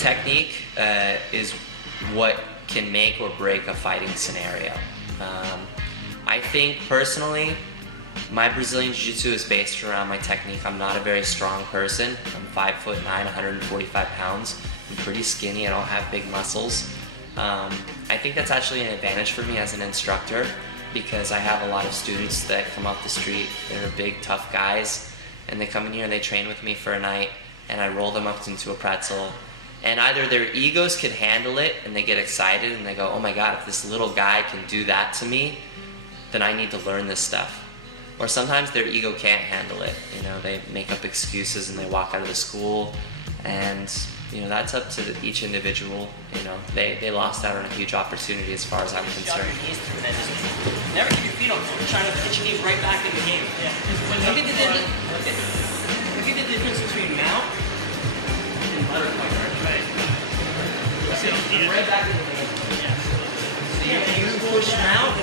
technique is what can make or break a fighting scenario. I think personally, my Brazilian Jiu-Jitsu is based around my technique. I'm not a very strong person. I'm 5'9", 145 pounds. I'm pretty skinny, I don't have big muscles. I think that's actually an advantage for me as an instructor, because I have a lot of students that come off the street, they're big, tough guys, and they come in here and they train with me for a night, and I roll them up into a pretzel. And either their egos can handle it and they get excited and they go, oh my God, if this little guy can do that to me, then I need to learn this stuff. Or sometimes their ego can't handle it. You know, they make up excuses and they walk out of the school, and you know, that's up to each individual. You know, they lost out on a huge opportunity as far as I'm concerned. Never keep your feet on the floor. Try to put your knees right back in the game. Yeah. Look at the difference between mount and butterfly. Right. See, I'm right back in the game. Yeah. See, if you push mount,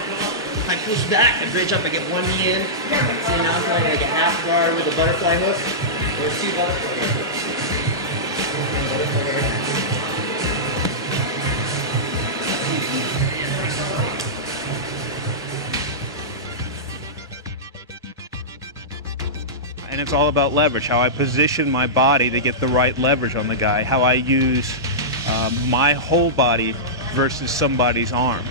I push back, I bridge up, I get one knee in. See, now I'm playing like a half guard with a butterfly hook, or 2 butterfly hooks. And it's all about leverage, how I position my body to get the right leverage on the guy, how I use my whole body versus somebody's arm.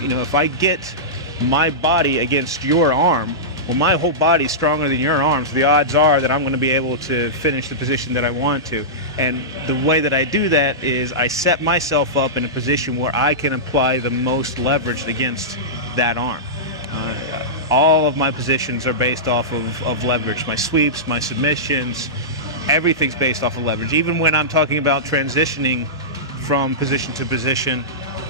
You know, if I get my body against your arm, well, my whole body's stronger than your arm, so the odds are that I'm going to be able to finish the position that I want to. And the way that I do that is I set myself up in a position where I can apply the most leverage against that arm. All of my positions are based off of leverage. My sweeps, my submissions, everything's based off of leverage. Even when I'm talking about transitioning from position to position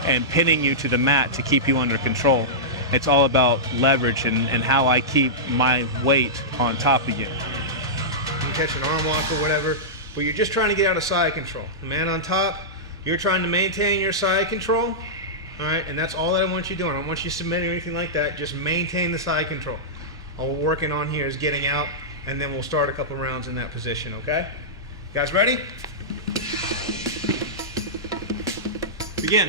and pinning you to the mat to keep you under control, it's all about leverage and how I keep my weight on top of you. You can catch an arm lock or whatever, but you're just trying to get out of side control. The man on top, you're trying to maintain your side control, all right? And that's all that I want you doing. I don't want you submitting or anything like that. Just maintain the side control. All we're working on here is getting out, and then we'll start a couple rounds in that position, okay? You guys ready? Begin.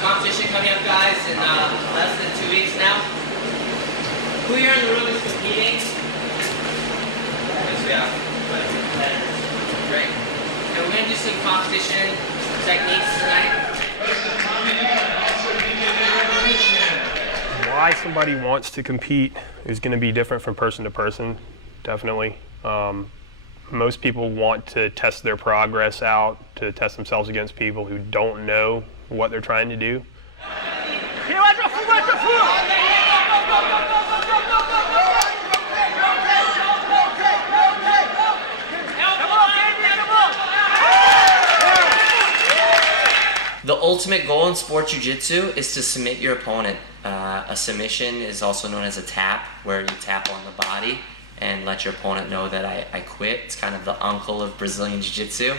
Competition coming up, guys, in less than 2 weeks now. Who here in the room is competing? Yes, we have competitors. Great. And we're going to do some competition techniques tonight. Why somebody wants to compete is going to be different from person to person, definitely. Most people want to test their progress out, to test themselves against people who don't know what they're trying to do. The ultimate goal in sport jiu-jitsu is to submit your opponent. A submission is also known as a tap, where you tap on the body and let your opponent know that I quit. It's kind of the uncle of Brazilian Jiu-Jitsu.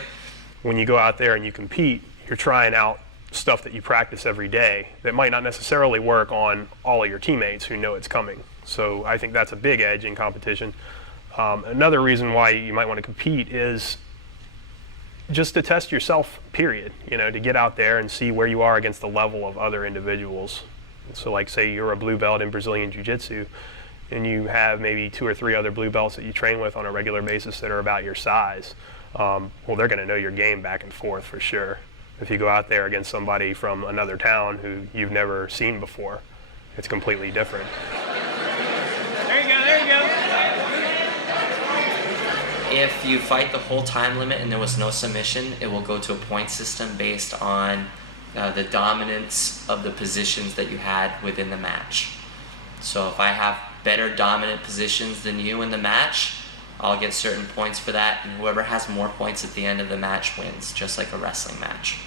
When you go out there and you compete, you're trying out stuff that you practice every day that might not necessarily work on all of your teammates who know it's coming. So I think that's a big edge in competition. Another reason why you might want to compete is just to test yourself, period, to get out there and see where you are against the level of other individuals. So like say you're a blue belt in Brazilian Jiu-Jitsu and you have maybe 2 or 3 other blue belts that you train with on a regular basis that are about your size. Well, they're going to know your game back and forth for sure. If you go out there against somebody from another town who you've never seen before, it's completely different. There you go, there you go. If you fight the whole time limit and there was no submission, it will go to a point system based on the dominance of the positions that you had within the match. So if I have better dominant positions than you in the match, I'll get certain points for that, and whoever has more points at the end of the match wins, just like a wrestling match.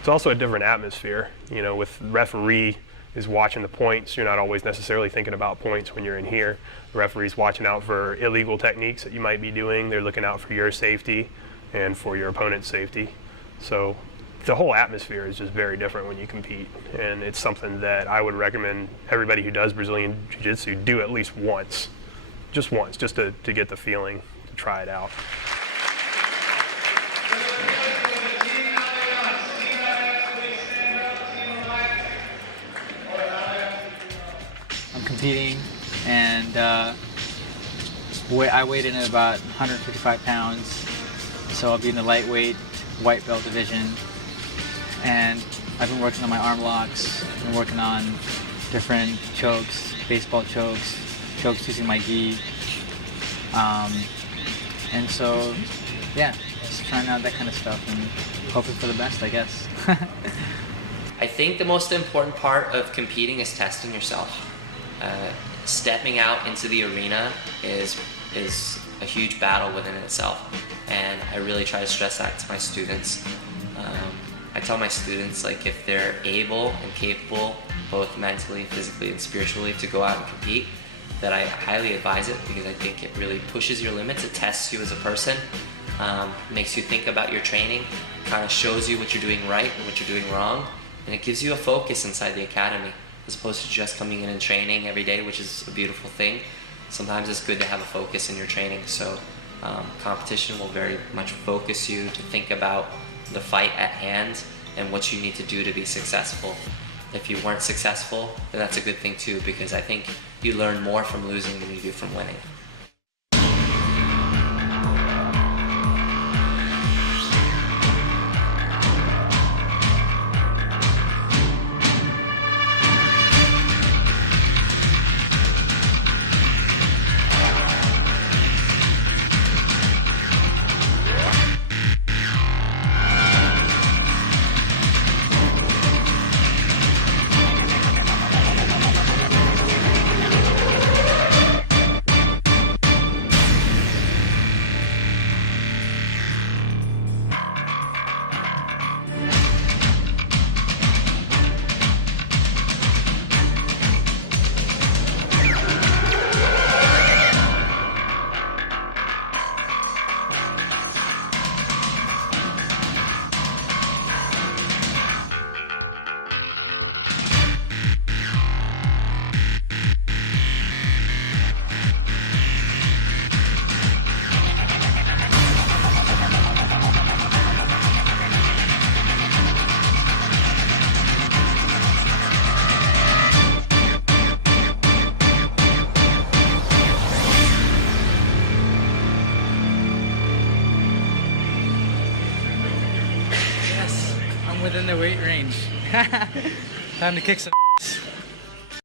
It's also a different atmosphere. With the referee is watching the points, you're not always necessarily thinking about points when you're in here. The referee's watching out for illegal techniques that you might be doing. They're looking out for your safety and for your opponent's safety. So the whole atmosphere is just very different when you compete, and it's something that I would recommend everybody who does Brazilian Jiu-Jitsu do at least once, just to get the feeling, to try it out. I'm competing, and I weighed in at about 155 pounds, so I'll be in the lightweight white belt division. And I've been working on my arm locks, I've been working on different chokes, baseball chokes using my gi. And so, yeah, just trying out that kind of stuff and hoping for the best, I guess. I think the most important part of competing is testing yourself. Stepping out into the arena is a huge battle within itself, and I really try to stress that to my students. I tell my students, like, if they're able and capable, both mentally, physically, and spiritually, to go out and compete, that I highly advise it, because I think it really pushes your limits. It tests you as a person, makes you think about your training, kind of shows you what you're doing right and what you're doing wrong, and it gives you a focus inside the academy, as opposed to just coming in and training every day, which is a beautiful thing. Sometimes it's good to have a focus in your training, so competition will very much focus you to think about the fight at hand and what you need to do to be successful. If you weren't successful, then that's a good thing too, because I think you learn more from losing than you do from winning. Within the weight range. Time to kick some